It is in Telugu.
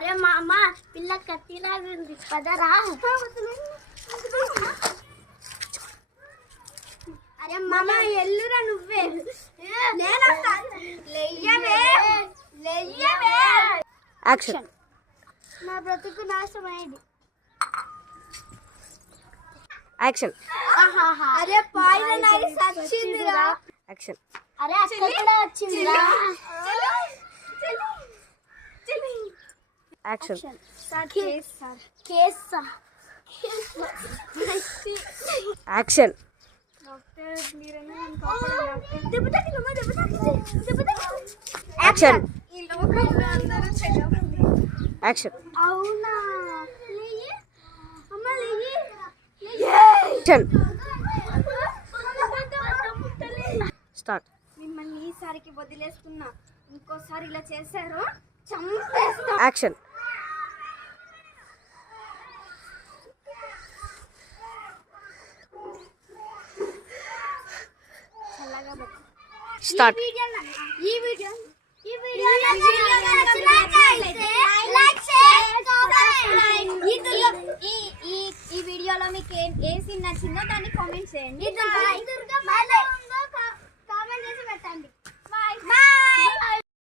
అరే మామ పిల్ల కత్తిలాగా ఉంది పదరా. అరే మామ ఎల్లురా నువ్వే. యాక్షన్. నా బ్రతుకు నాశమైంది. యాక్షన్. అరే పాయిజన్ అయి సచ్చిందిరా. యాక్షన్. అరే అక్కడ కూడా వచ్చిందిరా. యాక్షన్. యాక్షన్. యాక్షన్. యాక్షన్. అవునా యాక్షన్. స్టార్ట్. మిమ్మల్ని ఈసారికి వదిలేస్తున్నా, ఇంకోసారి ఇలా చేశారు చంపేస్తా. యాక్షన్. స్టార్ట్. ఈ వీడియోలో మీకు ఏ సీన్ నచ్చిందో దాన్ని కామెంట్ చేయండి. కామెంట్ చేసి పెట్టండి.